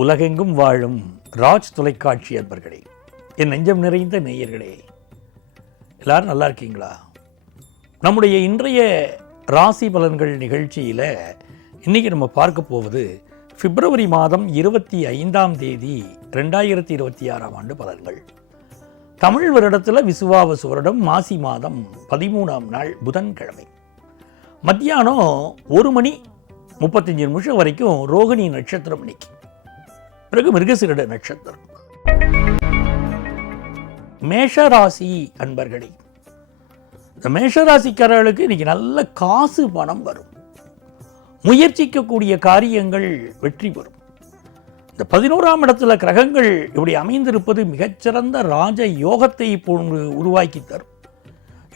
உலகெங்கும் வாழும் ராஜ் தொலைக்காட்சி அன்பர்களே, என் நெஞ்சம் நிறைந்த நேயர்களே, எல்லாரும் நல்லா இருக்கீங்களா? நம்முடைய இன்றைய ராசி பலன்கள் நிகழ்ச்சியில் இன்றைக்கி நம்ம பார்க்க போவது பிப்ரவரி மாதம் 25ஆம் தேதி 2026ஆம் ஆண்டு பலன்கள். தமிழ் வருடத்தில் விசுவாவசு வருடம் மாசி மாதம் 13ஆம் நாள் புதன்கிழமை மத்தியானம் 1:35 வரைக்கும் ரோகிணி நட்சத்திரம் இன்னைக்கு. பிறகு மிருகசீரிட நட்சத்திரம். மேஷராசி அன்பர்களே, இந்த மேஷராசிக்காரர்களுக்கு இன்னைக்கு நல்ல காசு பணம் வரும். முயற்சிக்கக்கூடிய காரியங்கள் வெற்றி பெறும். இந்த 11ஆம் இடத்துல கிரகங்கள் இப்படி அமைந்திருப்பது மிகச்சிறந்த ராஜ யோகத்தை போன்று உருவாக்கி தரும்.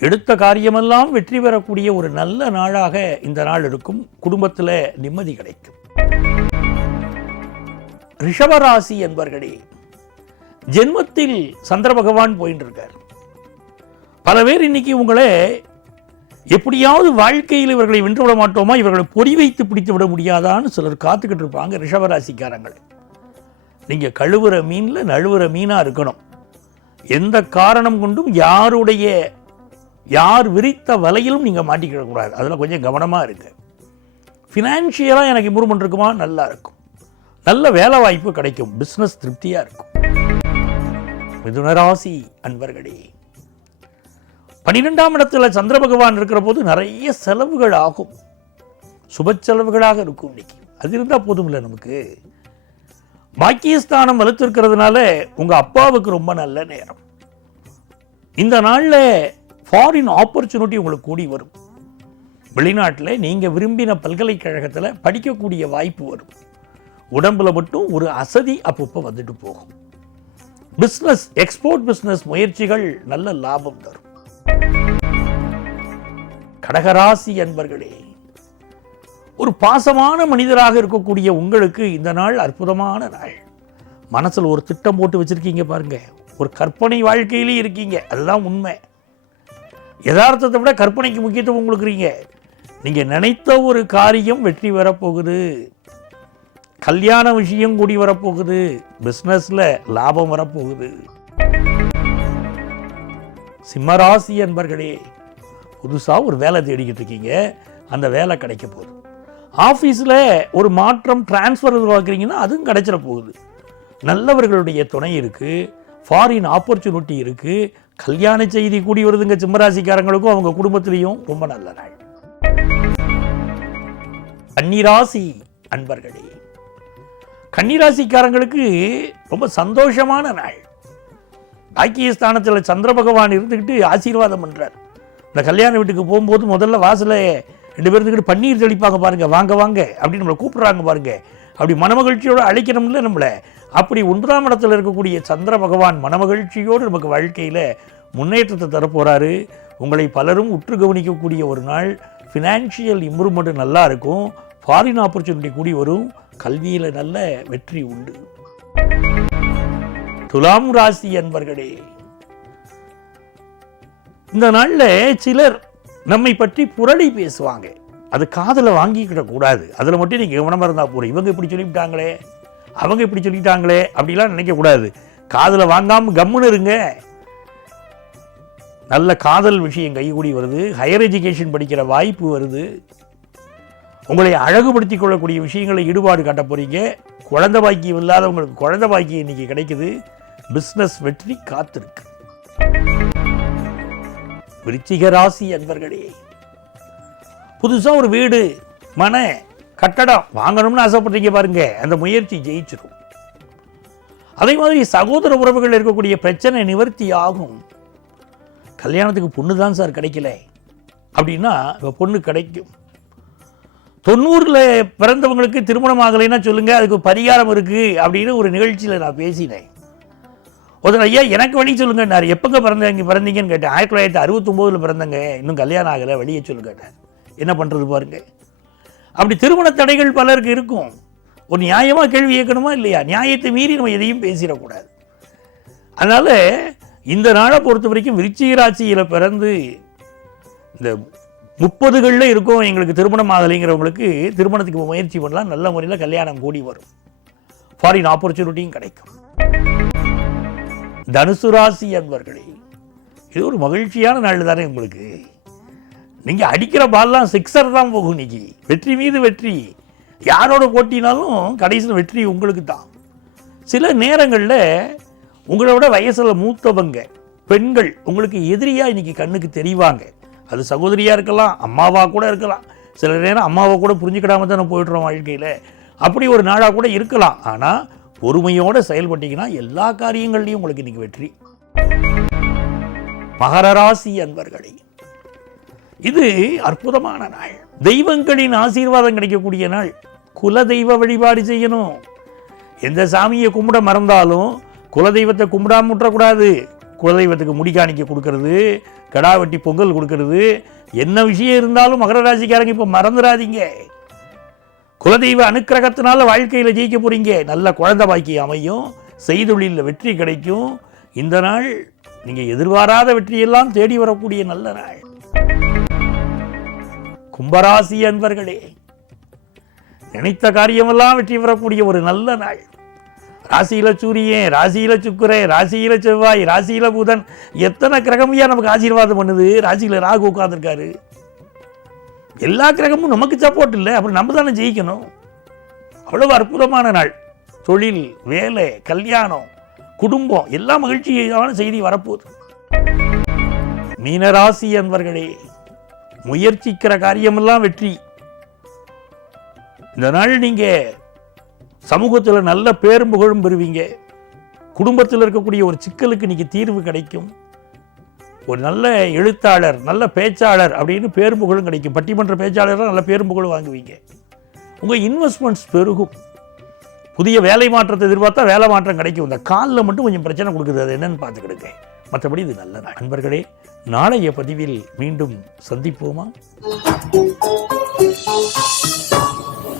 எடுத்த காரியமெல்லாம் வெற்றி பெறக்கூடிய ஒரு நல்ல நாளாக இந்த நாள் இருக்கும். குடும்பத்தில் நிம்மதி கிடைக்கும். ரிஷபராசி என்பர்களே, ஜென்மத்தில் சந்திர பகவான் போயிட்டு இருக்கார். பல பேர் இன்னைக்கு உங்களை எப்படியாவது வாழ்க்கையில் இவர்களை வென்று விட மாட்டோமா, இவர்களை பொறி வைத்து பிடித்து விட முடியாதான்னு சிலர் காத்துக்கிட்டு இருப்பாங்க. ரிஷபராசிக்காரங்கள், நீங்க கழுவுற மீன்ல நழுவுற மீனா இருக்கணும். எந்த காரணம் கொண்டும் யார் விரித்த வலையிலும் நீங்க மாட்டிக்கிட கூடாது. அதில் கொஞ்சம் கவனமா இருக்கு. ஃபினான்ஷியலாக எனக்கு இம்ப்ரூவ்மெண்ட் இருக்குமா? நல்லா இருக்கும். நல்ல வேலை வாய்ப்பு கிடைக்கும். பிஸ்னஸ் திருப்தியா இருக்கும். மிதுனராசி அன்பர்களே, 12ஆம் இடத்துல சந்திர பகவான் இருக்கிற போது நிறைய செலவுகள் ஆகும். சுப செலவுகளாக இருக்கும். இன்னைக்கு அது இருந்தால் போதும் இல்லை நமக்கு. பாக்கியஸ்தானம் வலுத்திருக்கிறதுனால உங்க அப்பாவுக்கு ரொம்ப நல்ல நேரம். இந்த நாளில் ஃபாரின் ஆப்பர்ச்சுனிட்டி உங்களுக்கு கூடி வரும். வெளிநாட்டில் நீங்க விரும்பின பல்கலைக்கழகத்தில் படிக்கக்கூடிய வாய்ப்பு வரும். உடம்புல மட்டும் ஒரு அசதி அப்பப்போ வந்துட்டு போகும். பிஸ்னஸ், எக்ஸ்போர்ட் பிஸ்னஸ் முயற்சிகள் நல்ல லாபம் தரும். கடகராசி அன்பர்களே, ஒரு பாசமான மனிதராக இருக்கக்கூடிய உங்களுக்கு இந்த நாள் அற்புதமான நாள். மனசில் ஒரு திட்டம் போட்டு வச்சிருக்கீங்க பாருங்க. ஒரு கற்பனை வாழ்க்கையிலே இருக்கீங்க. அதுதான் உண்மை. யதார்த்தத்தை விட கற்பனைக்கு முக்கியத்துவம் கொடுக்குறீங்க. நீங்க நினைத்த ஒரு காரியம் வெற்றி பெறப்போகுது. கல்யாண விஷயம் கூடி வரப்போகுது. பிஸ்னஸ்ல லாபம் வரப்போகுது. சிம்மராசி அன்பர்களே, புதுசா ஒரு வேலை தேடிக்கிட்டு இருக்கீங்க. அந்த வேலை கிடைக்க போகுது. ஆஃபீஸில் ஒரு மாற்றம், டிரான்ஸ்ஃபர் எதிர்பார்க்குறீங்கன்னா அதுவும் கிடைச்சிட போகுது. நல்லவர்களுடைய துணை இருக்கு. ஃபாரின் ஆப்பர்ச்சுனிட்டி இருக்கு. கல்யாண செய்தி கூடி வருதுங்க. சிம்மராசிக்காரங்களுக்கும் அவங்க குடும்பத்திலையும் ரொம்ப நல்ல நாள். கன்னிராசி அன்பர்களே, கன்னிராசிக்காரங்களுக்கு ரொம்ப சந்தோஷமான நாள். பாக்கியஸ்தானத்தில் சந்திர பகவான் இருந்துக்கிட்டு ஆசீர்வாதம் பண்றார். இந்த கல்யாண வீட்டுக்கு போகும்போது முதல்ல வாசல 2 பேர்த்துக்கிட்ட பன்னீர் தெளிப்பாங்க பாருங்க. வாங்க வாங்க அப்படின்னு நம்மளை கூப்பிடுறாங்க பாருங்க. அப்படி மனமகிழ்ச்சியோடு அழைக்கணும்ல நம்மளை. அப்படி 9ஆம் இடத்துல இருக்கக்கூடிய சந்திர பகவான் மனமகிழ்ச்சியோடு நமக்கு வாழ்க்கையில் முன்னேற்றத்தை தரப்போறாரு. உங்களை பலரும் உற்று கவனிக்கக்கூடிய ஒரு நாள். ஃபினான்ஷியல் இம்ப்ரூவ்மெண்ட் நல்லா இருக்கும். ஃபாரின் ஆப்பர்ச்சுனிட்டி கூடி வரும். கல்வியில் நல்ல வெற்றி உண்டு. துலாம் ராசி அன்பர்களே, இந்த நாளில் சிலர் நம்மை பற்றி புரளி பேசுவாங்க. அது காதில் வாங்கிக்கிட கூடாது. அதில் மட்டும் நீங்கள் கவனமாக இருந்தால் போதும். இவங்க இப்படி சொல்லிவிட்டாங்களே, அவங்க இப்படி சொல்லிட்டாங்களே அப்படிலாம் நினைக்கக்கூடாது. காதில் வாங்காமல் கம்முன்னு இருங்க. நல்ல காதல் விஷயம் கைகூடி வருது. ஹையர் எஜுகேஷன் படிக்கிற வாய்ப்பு வருது. உங்களை அழகுபடுத்திக் கொள்ளக்கூடிய விஷயங்களை ஈடுபாடு காட்ட போறீங்க. குழந்தை பாக்கியம் இல்லாதவங்களுக்கு குழந்தை பாக்கியம் இன்னைக்கு கிடைக்குது. பிஸ்னஸ் வெற்றி காத்திருக்கு. விருச்சிக ராசி அன்பர்களே, புதுசா ஒரு வீடு, மன கட்டடம் வாங்கணும்னு ஆசைப்படுறீங்க பாருங்க. அந்த முயற்சி ஜெயிச்சிடும். அதே மாதிரி சகோதர உறவுகள் இருக்கக்கூடிய பிரச்சனை நிவர்த்தி ஆகும். கல்யாணத்துக்கு பொண்ணு தான் சார் கிடைக்கல அப்படின்னா பொண்ணு கிடைக்கும். 90ல் பிறந்தவங்களுக்கு திருமணம் ஆகலைன்னா சொல்லுங்க, அதுக்கு பரிகாரம் இருக்கு அப்படின்னு ஒரு நிகழ்ச்சியில் நான் பேசினேன். ஒருத்தர் ஐயா எனக்கு வழி சொல்லுங்க. நான் எப்பங்க பிறந்தீங்கன்னு கேட்டேன். 1969 பிறந்தங்க, இன்னும் கல்யாணம் ஆகலை, வழியை சொல்லு கேட்டேன். என்ன பண்ணுறது பாருங்க. அப்படி திருமண தடைகள் பலருக்கு இருக்கும். ஒரு நியாயமாக கேள்வி கேட்கணுமா இல்லையா? நியாயத்தை மீறி நம்ம எதையும் பேசிடக்கூடாது. அதனால இந்த நாளை பொறுத்த வரைக்கும் விருச்சிக ராசியில் பிறந்து இந்த 30களில் இருக்கும் எங்களுக்கு திருமணம் ஆகலைங்கிறவங்களுக்கு திருமணத்துக்கு முயற்சி பண்ணலாம். நல்ல முறையில் கல்யாணம் கூடி வரும். ஃபாரின் ஆப்பர்ச்சுனிட்டியும் கிடைக்கும். தனுசு ராசி அன்பர்களே, இது ஒரு மகிழ்ச்சியான நாள் தானே உங்களுக்கு. நீங்க அடிக்கிற பால்லாம் சிக்ஸர் தான் போகும். இன்னைக்கு வெற்றி மீது வெற்றி, யாரோட போட்டினாலும் கடைசியில் வெற்றி உங்களுக்கு தான். சில நேரங்களில் உங்களை விட வயசில் மூத்தவங்க பெண்கள் உங்களுக்கு எதிரியா இன்னைக்கு கண்ணுக்கு தெரிவாங்க. அது சகோதரியா இருக்கலாம், அம்மாவா கூட இருக்கலாம். சில நேரம் அம்மாவை கூட புரிஞ்சுக்கிடாம தான் நம்ம போயிடுறோம் வாழ்க்கையில். அப்படி ஒரு நாளாக கூட இருக்கலாம். ஆனால் பொறுமையோடு செயல்பட்டீங்கன்னா எல்லா காரியங்கள்லையும் உங்களுக்கு இன்னைக்கு வெற்றி. மகர ராசி அன்பர்களே, இது அற்புதமான நாள். தெய்வங்களின் ஆசீர்வாதம் கிடைக்கக்கூடிய நாள். குலதெய்வ வழிபாடு செய்யணும். எந்த சாமியை கும்பிட மறந்தாலும் குலதெய்வத்தை கும்பிடாம விட்டுறக்கூடாது. குலதெய்வத்துக்கு முடிக்காணிக்க கொடுக்கறது, கடா வெட்டி பொங்கல் கொடுக்கறது, என்ன விஷயம் இருந்தாலும் மகர ராசிக்காரங்க இப்போ மறந்துடாதீங்க. குலதெய்வ அனுக்கிரகத்தினால வாழ்க்கையில் ஜெயிக்க போறீங்க. நல்ல குழந்தை பாக்கியம் அமையும், செய்தொழிலில் வெற்றி கிடைக்கும். இந்த நாள் நீங்கள் எதிர்பாராத வெற்றியெல்லாம் தேடி வரக்கூடிய நல்ல நாள். கும்பராசி அன்பர்களே, நினைத்த காரியமெல்லாம் வெற்றி பெறக்கூடிய ஒரு நல்ல நாள். ராசியில சூரியன், ராசியில சுக்கிரன், ராசியில செவ்வாய், ராசியில புதன், எத்தனை கிரகமையா நமக்கு ஆசீர்வாதம் பண்ணுது. ராசியில ராகு உட்கார்ந்துருக்காரு. எல்லா கிரகமும் நமக்கு சப்போர்ட் இல்லை, அப்புறம் நம்ம தானே ஜெயிக்கணும். அவ்வளவு அற்புதமான நாள். தொழில், வேலை, கல்யாணம், குடும்பம் எல்லாம் மகிழ்ச்சியான செய்தி வரப்போகுது. மீனராசி அன்பர்களே, முயற்சிக்கிற காரியமெல்லாம் வெற்றி. இந்த நாள் நீங்க சமூகத்தில் நல்ல பேரும் புகழும் பெறுவீங்க. குடும்பத்தில் இருக்கக்கூடிய ஒரு சிக்கலுக்கு இன்னைக்கு தீர்வு கிடைக்கும். ஒரு நல்ல எழுத்தாளர், நல்ல பேச்சாளர் அப்படின்னு பேரும் புகழும் கிடைக்கும். பட்டிமன்ற பேச்சாளர்கள் நல்ல பேரும் புகழும் வாங்குவீங்க. உங்கள் இன்வெஸ்ட்மெண்ட்ஸ் பெருகும். புதிய வேலை மாற்றத்தை எதிர்பார்த்தா வேலை மாற்றம் கிடைக்கும். இந்த காலில் மட்டும் கொஞ்சம் பிரச்சனை கொடுக்குது, அது என்னன்னு பார்த்துக்கிடுங்க. மற்றபடி இது நல்ல நாள். நண்பர்களே, நாளைய பதிவில் மீண்டும் சந்திப்போமா?